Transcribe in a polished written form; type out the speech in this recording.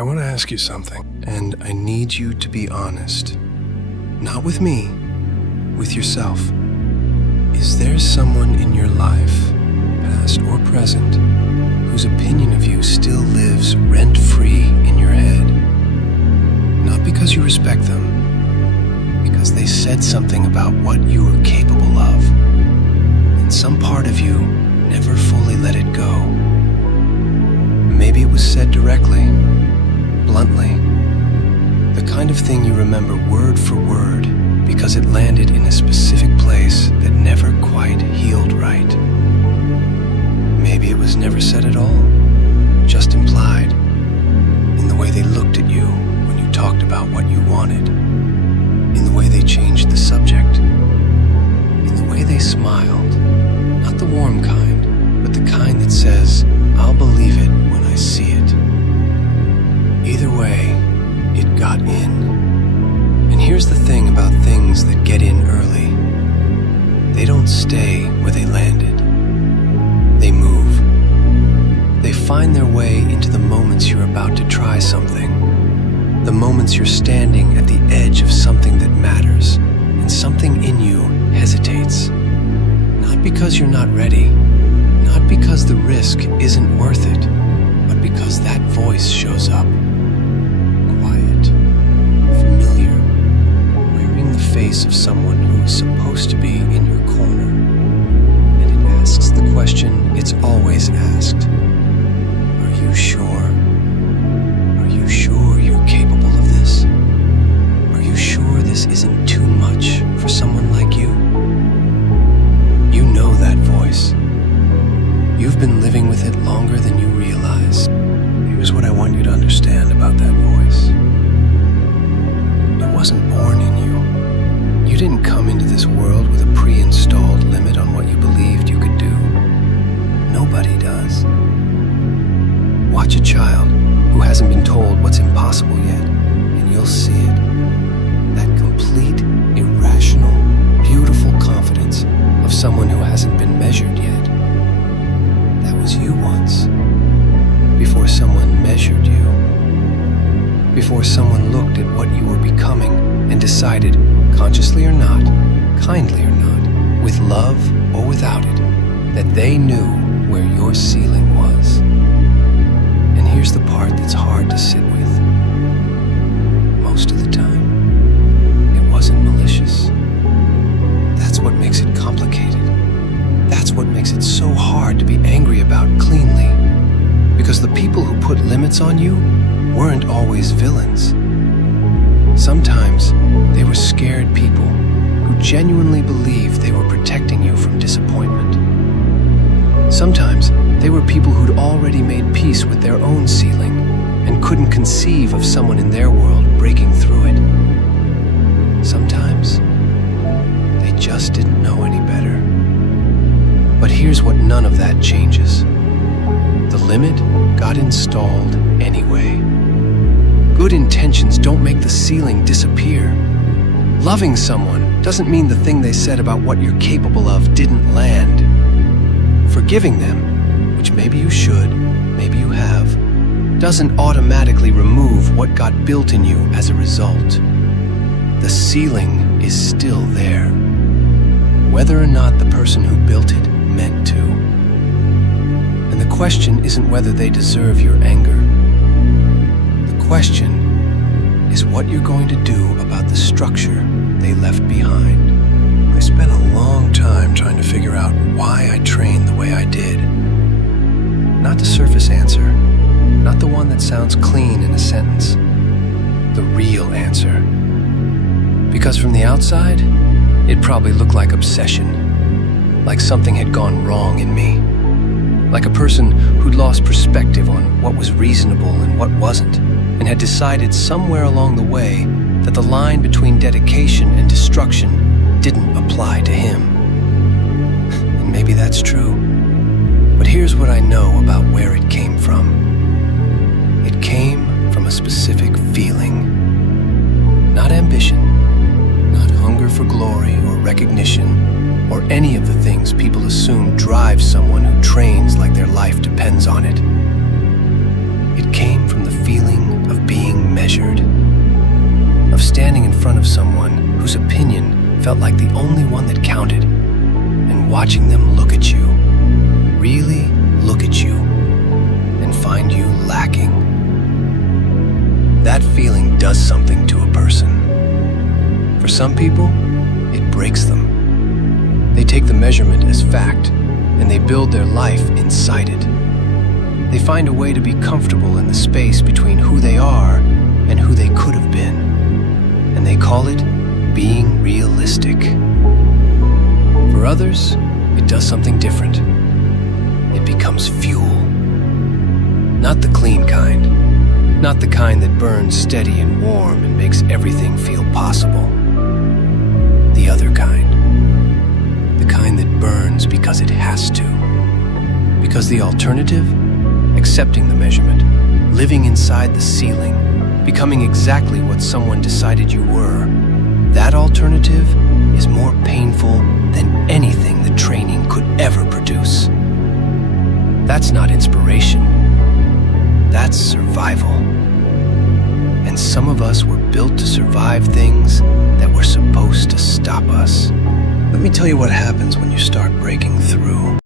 I want to ask you something, and I need you to be honest. Not with me, with yourself. Is there someone in your life, past or present, whose opinion of you still lives rent-free in your head? Not because you respect them, because they said something about what you were capable of, and some part of you never fully let it go. Maybe it was said directly, bluntly, the kind of thing you remember word for word because it landed in a specific place that never quite healed right. Maybe it was never said at all, just implied, in the way they looked at you when you talked about what you wanted, in the way they changed the subject, in the way they smiled, not the warm kind, but the kind that says, "I'll believe it when I see it." Either way, it got in. And here's the thing about things that get in early. They don't stay where they landed. They move. They find their way into the moments you're about to try something. The moments you're standing at the edge of something that matters, and something in you hesitates. Not because you're not ready, not because the risk isn't worth it, but because that voice shows up. Quiet, familiar, wearing the face of someone who is supposed to be in your corner. And it asks the question it's always asked. Are you sure? Are you sure you're capable of this? Are you sure this isn't too much for someone like you? You know that voice. You've been living with it longer than you realize. Here's what I want you to understand about that voice. It wasn't born in you. You didn't come into this world with a pre-installed limit on what you believed you could do. Nobody does. Watch a child who hasn't been told what's impossible yet, and you'll see it. That complete, irrational, beautiful confidence of someone who hasn't been measured yet. That was you once, before someone measured you, before someone looked at what you were becoming and decided, consciously or not, kindly or not, with love or without it, that they knew where your ceiling was. And here's the part that's hard to sit with. Most of the time, it wasn't malicious. That's what makes it complicated. That's what makes it so hard to be angry about cleanly. Because the people who put limits on you weren't always villains. Sometimes they were scared people who genuinely believed they were protecting you from disappointment. Sometimes they were people who'd already made peace with their own ceiling and couldn't conceive of someone in their world breaking through it. Sometimes they just didn't know any better. But here's what none of that changes. The limit got installed anyway. Good intentions don't make the ceiling disappear. Loving someone doesn't mean the thing they said about what you're capable of didn't land. Forgiving them, which maybe you should, maybe you have, doesn't automatically remove what got built in you as a result. The ceiling is still there, whether or not the person who built it meant to. And the question isn't whether they deserve your anger. The question is what you're going to do about the structure they left behind. I spent a long time trying to figure out why I trained the way I did. Not the surface answer, not the one that sounds clean in a sentence. The real answer. Because from the outside, it probably looked like obsession, like something had gone wrong in me, like a person who'd lost perspective on what was reasonable and what wasn't, and had decided somewhere along the way that the line between dedication and destruction didn't apply to him. And maybe that's true. But here's what I know about where it came from. It came from a specific feeling. Not ambition, not hunger for glory or recognition, or any of the things people assume drive someone who trains like their life depends on it. It came from the feeling of front of someone whose opinion felt like the only one that counted, and watching them look at you, really look at you, and find you lacking. That feeling does something to a person. For some people, it breaks them. They take the measurement as fact, and they build their life inside it. They find a way to be comfortable in the space between who they are and who they could have been. And they call it being realistic. For others, it does something different. It becomes fuel. Not the clean kind. Not the kind that burns steady and warm and makes everything feel possible. The other kind. The kind that burns because it has to. Because the alternative? Accepting the measurement, living inside the ceiling, becoming exactly what someone decided you were. That alternative is more painful than anything the training could ever produce. That's not inspiration. That's survival. And some of us were built to survive things that were supposed to stop us. Let me tell you what happens when you start breaking through.